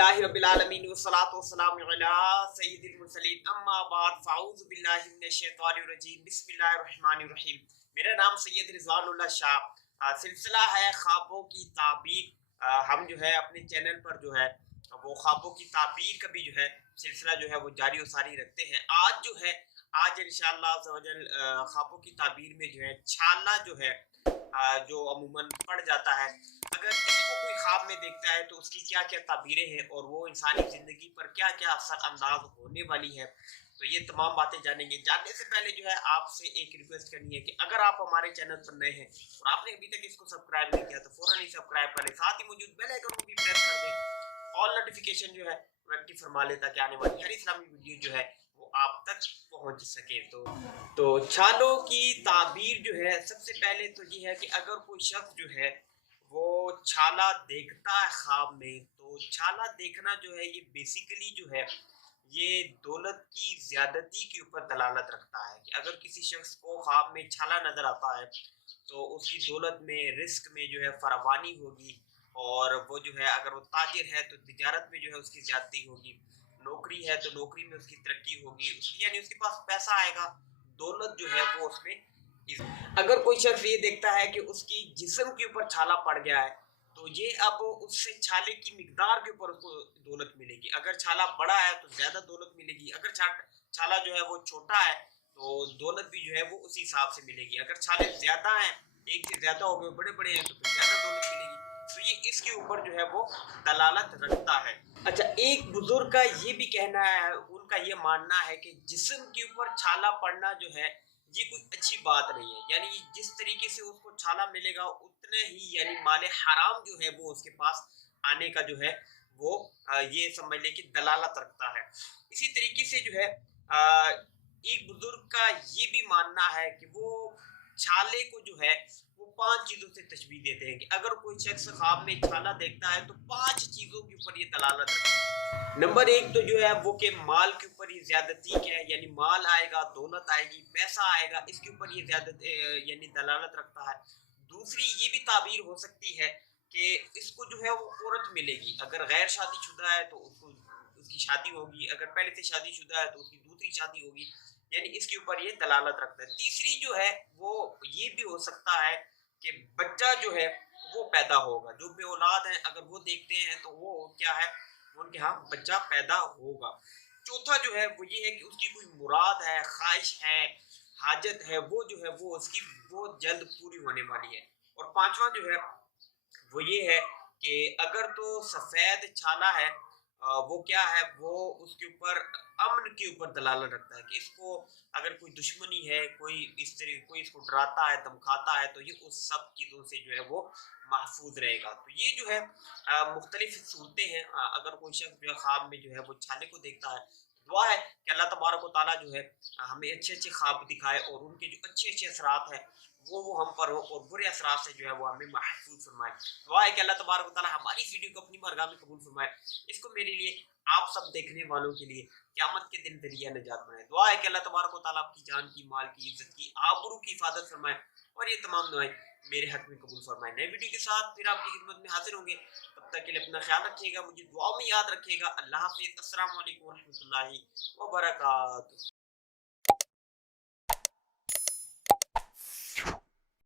अल्हम्दुलिल्लाहि रब्बिल आलमीन वस्सलातु वस्सलामु अला सय्यिदिल मुरसलीन अम्मा बाद फ़अऊज़ु बिल्लाहि मिनश शैतानिर रजीम बिस्मिल्लाहिर रहमानिर रहीम। मेरा नाम सैयद रिज़वानुल्लाह शाह। सिलसिला है ख्वाबों की ताबीर। हम जो है अपने चैनल पर जो है वो ख्वाबों की ताबीर का भी जो है सिलसिला जो है वो जारी और सारी रखते हैं। आज जो है आज इंशाअल्लाह अज़्ज़ व जल ख्वाबों की ताबीर में जो है छाला जो है जो अमूमन पड़ जाता है। अगर किसी को कोई ख्वाब में देखता है तो उसकी क्या क्या ताबीरें हैं और वो इंसानी ज़िंदगी पर क्या क्या असर अंदाज होने वाली है, तो ये तमाम बातें जानेंगे। जानने से पहले जो है आपसे एक रिक्वेस्ट करनी है कि अगर आप हमारे चैनल पर नए हैं और आपने अभी तक इसको सब्सक्राइब नहीं किया तो फौरन ही सब्सक्राइब करें, साथ ही मौजूद बेल आइकन को भी प्रेस कर दें। ऑल नोटिफिकेशन जो है वो एक्टिव फरमा ले ताकि आने वाली हर इस्लामी वीडियो जो है वो आप तक पहुंच सके। तो छालों की ताबीर जो है सबसे पहले तो ये है कि अगर कोई शख्स जो है वो छाला देखता है ख्वाब में, तो छाला देखना जो है ये बेसिकली जो है ये दौलत की ज्यादती के ऊपर दलालत रखता है कि अगर किसी शख्स को ख्वाब में छाला नजर आता है तो उसकी दौलत में रिस्क में जो है फरावानी होगी, और वो जो है अगर वो ताजिर है तो तिजारत में जो है उसकी ज्यादती होगी, नौकरी है तो नौकरी में उसकी तरक्की होगी, उसकी यानी उसके पास पैसा आएगा, दौलत जो है वो उसमें। अगर कोई शख्स ये देखता है कि उसकी जिस्म के ऊपर छाला पड़ गया है तो ये अब उससे छाले की मिकदार के ऊपर उसको दौलत मिलेगी। अगर छाला बड़ा है तो ज्यादा दौलत मिलेगी, अगर छाला जो है वो छोटा है तो दौलत भी जो है वो उसी हिसाब से मिलेगी। अगर छाले ज्यादा हैं, एक से ज्यादा हो गए, बड़े बड़े हैं, तो फिर ज्यादा दौलत मिलेगी। तो ये इसके ऊपर जो है वो दलालत रखता है। अच्छा, एक बुजुर्ग का ये भी कहना है, उनका ये मानना है कि जिस्म के ऊपर छाला पड़ना जो है ये कोई अच्छी बात नहीं है, यानी जिस तरीके से उसको छाला मिलेगा उतने ही यानी माले हराम जो है वो उसके पास आने का जो है वो ये समझ ले कि दलालत रखता है। इसी तरीके से जो है एक बुजुर्ग का ये भी मानना है कि वो छाले को जो है वो 5 चीजों से तशबीह देते हैं कि अगर कोई शख्स ख्वाब में छाला देखता है तो 5 चीजों के ऊपर ये दलालत रखता है। नंबर एक तो जो है वो कि माल के ऊपर ये ज्यादती है, यानी माल आएगा, दौलत आएगी, पैसा आएगा, इसके ऊपर ये ज्यादत यानी दलालत रखता है। दूसरी ये भी ताबीर हो सकती है कि इसको जो है वो औरत मिलेगी, अगर गैर शादीशुदा है तो उसको उसकी शादी होगी, अगर पहले से शादीशुदा है तो उसकी दूसरी शादी होगी, यानी इसके ऊपर ये दलालत रखता है। तीसरी जो है वो ये भी हो सकता है कि बच्चा जो है वो पैदा होगा, जो बे औलाद है अगर वो देखते हैं तो वो क्या है उनके यहाँ बच्चा पैदा होगा। चौथा जो है वो ये है कि उसकी कोई मुराद है, ख्वाहिश है, हाजत है, वो जो है वो उसकी बहुत जल्द पूरी होने वाली है। और पांचवा जो है वो ये है कि अगर तो सफेद छाला है वो क्या है वो उसके ऊपर अमन के ऊपर दलालत रखता है कि इसको अगर कोई दुश्मनी है, कोई इस तरह कोई इसको डराता है, धमकाता है, तो ये उस सब चीज़ों से जो है वो महफूज रहेगा। तो ये जो है मुख्तलिफ सूरतें हैं। अगर कोई शख्स जो है ख्वाब में जो है वो छाले को देखता है, दुआ है कि अल्लाह तबारक व तआला जो है हमें अच्छे अच्छे ख्वाब दिखाए और उनके जो अच्छे अच्छे असरात हैं वो हम पर हो, और बुरे असरात से जो है वो हमें महफूज फरमाए। दुआ है कि अल्लाह तबारक व तआला हमारी इस वीडियो को अपनी बारगाह में कबूल फरमाए, इसको मेरे लिए, आप सब देखने वालों के लिए क़यामत के दिन दरिया नजात बनाए। दुआ है कि अल्लाह तबारक व तआला आपकी जान की, माल की, इज्जत की, आबरू की हिफाजत फरमाए, और ये तमाम दुआएं मेरे हक में कबूल फरमाए। नए वीडियो के साथ फिर आपकी खिदमत में हाजिर होंगे, तब तक के लिए अपना ख्याल रखिएगा, मुझे दुआओं में याद रखिएगा। अल्लाह हाफिज़। अस्सलामु अलैकुम व रहमतुल्लाहि व बरकातुहू।